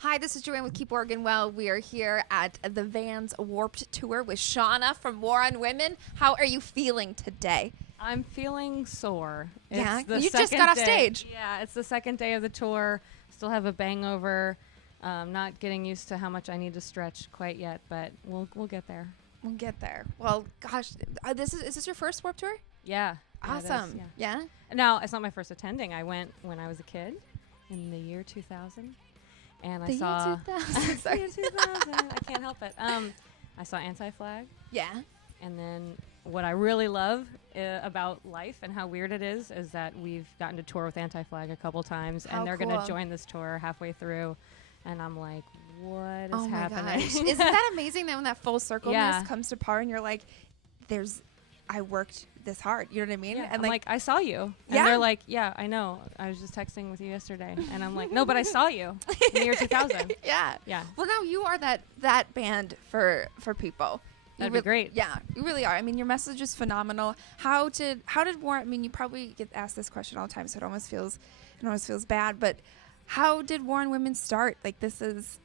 Hi, this is Joanne with Keep Oregon Well. We are here at the Vans Warped Tour with Shauna from War on Women. How are you feeling today? I'm feeling sore. Yeah, It's the you just second got off day. stage. Yeah, it's the second day of the tour. Still have a hangover. Not getting used to how much I need to stretch quite yet, but we'll get there. We'll get there. Well, gosh, is this your first Warped Tour? Yeah. Awesome. Yeah. Now, it's not my first attending. I went when I was a kid in the year 2000. And I saw year 2000. Sorry. year 2000. I can't help it. I saw Anti-Flag. Yeah. And then what I really love about life and how weird it is that we've gotten to tour with Anti-Flag a couple times, How and they're cool. going to join this tour halfway through. And I'm like, what is Oh my happening? gosh. Isn't that amazing that when that full circleness Yeah. comes to par and you're like, I worked this hard. You know what I mean? Yeah, And I'm like, I saw you. And Yeah. they're like, yeah, I know. I was just texting with you yesterday. And I'm like, no, but I saw you in the year 2000. yeah. Yeah. Well, now you are that band for people. That'd be great. Yeah, you really are. I mean, your message is phenomenal. How did War? I mean, you probably get asked this question all the time, so it almost feels bad. But how did War on Women start? Like, this is.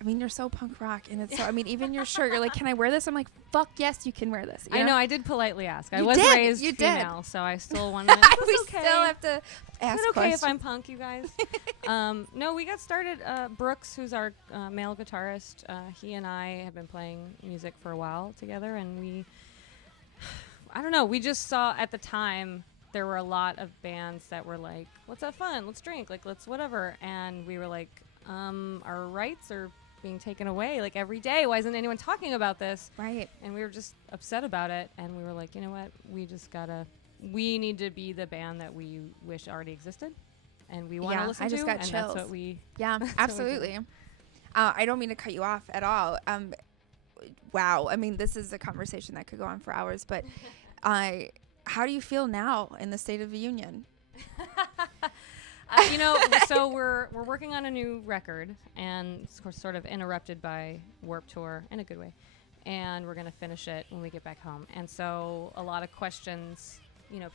I mean, you're so punk rock, and it's so. I mean, even your shirt. You're like, can I wear this? I'm like, fuck yes, you can wear this. You I know. I did politely ask. I You was did, raised you did. female, so I still want to. we still have to ask Is it okay questions. if I'm punk, you guys? No, we got started. Brooks, who's our male guitarist, he and I have been playing music for a while together, and I don't know, we just saw at the time there were a lot of bands that were like, let's have fun, let's drink, like, let's whatever. And we were like, our rights are being taken away like every day. Why isn't anyone talking about this? Right. And we were just upset about it, and we were like, you know what, we need to be the band that we wish already existed, and we want to listen I just to, got and chills. that's what we. Yeah, what we absolutely. I don't mean to cut you off at all. Wow. I mean, this is a conversation that could go on for hours, but how do you feel now in the State of the Union? So we're working on a new record, and it's sort of interrupted by Warped Tour in a good way, and we're gonna finish it when we get back home. And so a lot of questions,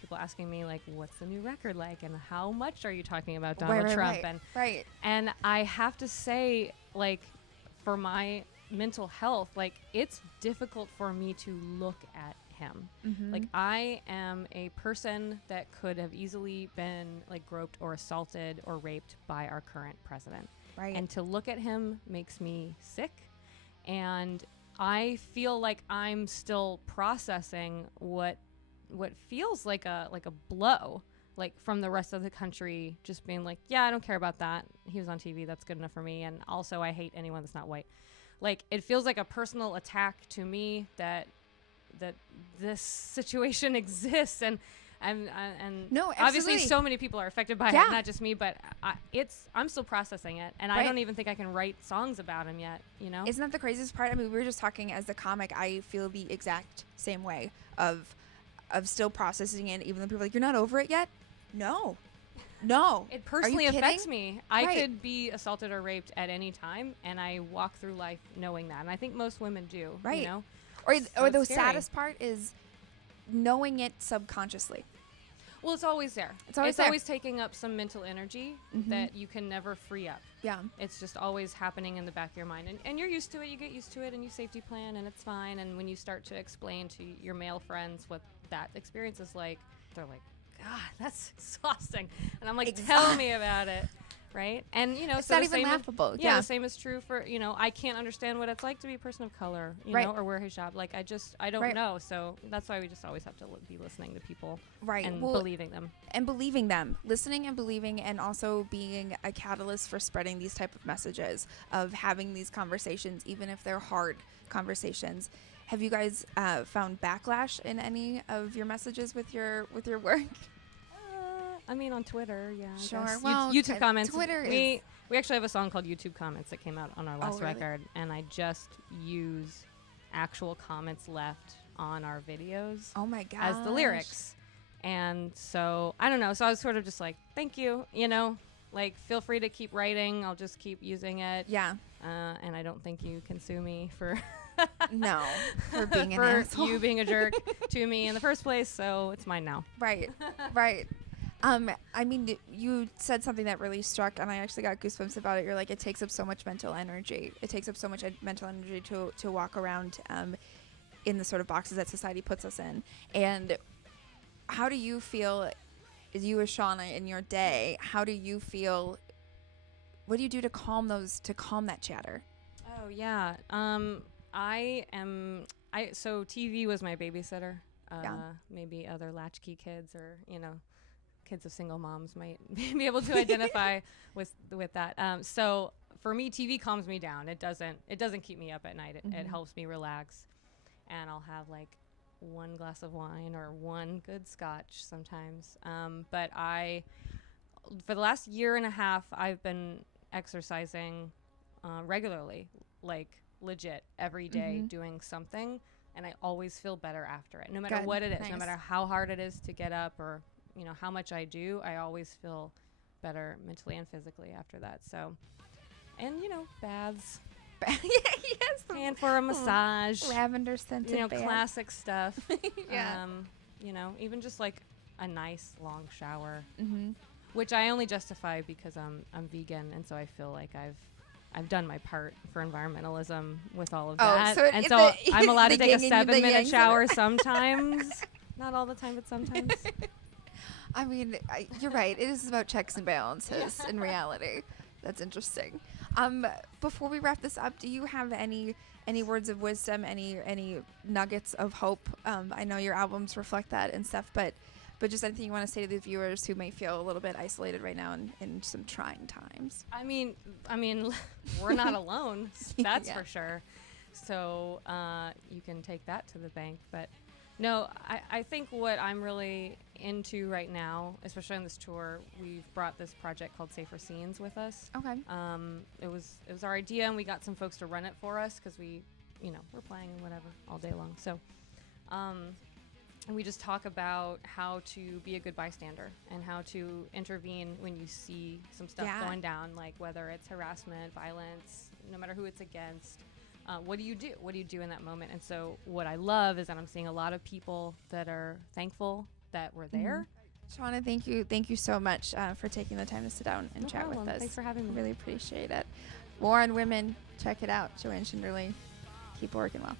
people asking me like, what's the new record like, and how much are you talking about Donald Trump? And I have to say, like, for my mental health, like, it's difficult for me to look at him. Mm-hmm. Like, I am a person that could have easily been like groped or assaulted or raped by our current president. Right. And to look at him makes me sick, and I feel like I'm still processing what feels like a blow, like, from the rest of the country just being like, yeah, I don't care about that. He was on TV. That's good enough for me. And also, I hate anyone that's not white. Like, it feels like a personal attack to me that this situation exists, and No, obviously absolutely. so many people are affected by Yeah. it, not just me, but I'm still processing it, and I Right. don't even think I can write songs about him yet, Isn't that the craziest part? I mean, we were just talking as a comic. I feel the exact same way of still processing it, even though people are like, you're not over it yet? No. It personally kidding? affects me. I Right. could be assaulted or raped at any time, and I walk through life knowing that, and I think most women do. Right. So Or it's the scary. saddest part is knowing it subconsciously. Well, it's always there. It's always there. taking up some mental energy Mhm. that you can never free up. Yeah. It's just always happening in the back of your mind. And you're used to it. You get used to it, and you safety plan, and it's fine. And when you start to explain to your male friends what that experience is like, they're like, God, that's exhausting. And I'm like, tell me about it. Right? And, It's so not the even same laughable. Yeah, the same is true for, I can't understand what it's like to be a person of color, Right. or wear hijab. Like, I don't Right. know. So that's why we just always have to be listening to people. Right. And Well, believing them. and believing them, listening and believing, and also being a catalyst for spreading these type of messages, of having these conversations, even if they're hard conversations. Have you guys found backlash in any of your messages with your work? I mean, on Twitter, yeah. I Sure. guess. Well, YouTube comments. Twitter We actually have a song called YouTube Comments that came out on our last really? record, and I just use actual comments left on our videos Oh my god. as the lyrics. And so, I don't know. So I was sort of just like, thank you, like, feel free to keep writing. I'll just keep using it. Yeah. And I don't think you can sue me for No. For being an for asshole. you being a jerk to me in the first place. So it's mine now. Right. Right. I mean, you said something that really struck, and I actually got goosebumps about it. You're like, it takes up so much mental energy. It takes up so much mental energy to walk around in the sort of boxes that society puts us in. And how do you feel, as you as Shauna in your day, how do you feel, what do you do to calm that chatter? Oh, yeah. So TV was my babysitter. Yeah. Maybe other latchkey kids or, kids of single moms might be able to identify with that. So for me, TV calms me down. It doesn't keep me up at night. It helps me relax. And I'll have like one glass of wine or one good scotch sometimes. But for the last year and a half, I've been exercising regularly, like legit every day, doing something. And I always feel better after it, no matter what it is, nice. No matter how hard it is to get up or, how much I do, I always feel better mentally and physically after that. So, and, baths. Yes. And for a massage. Lavender scented bath. Classic stuff. Yeah. Even just like a nice long shower, Mm-hmm. which I only justify because I'm vegan. And so I feel like I've done my part for environmentalism with all of that. So I'm allowed to take a 7-minute shower sometimes. Not all the time, but sometimes. I mean, you're right. It is about checks and balances in reality. That's interesting. Before we wrap this up, do you have any words of wisdom, any nuggets of hope? I know your albums reflect that and stuff, but just anything you want to say to the viewers who may feel a little bit isolated right now in some trying times? I mean, we're not alone. That's Yeah. for sure. So you can take that to the bank. But no, I think what I'm really into right now, especially on this tour, we've brought this project called Safer Scenes with us. Okay. It was our idea, and we got some folks to run it for us because we're playing whatever all day long. So, and we just talk about how to be a good bystander and how to intervene when you see some stuff going down, like whether it's harassment, violence, no matter who it's against. What do you do? What do you do in that moment? And so what I love is that I'm seeing a lot of people that are thankful that we're there. Shauna, thank you so much for taking the time to sit down and chat with us. Thanks for having me. Really appreciate it. War on Women, check it out. Joanne Schinderly, keep working well.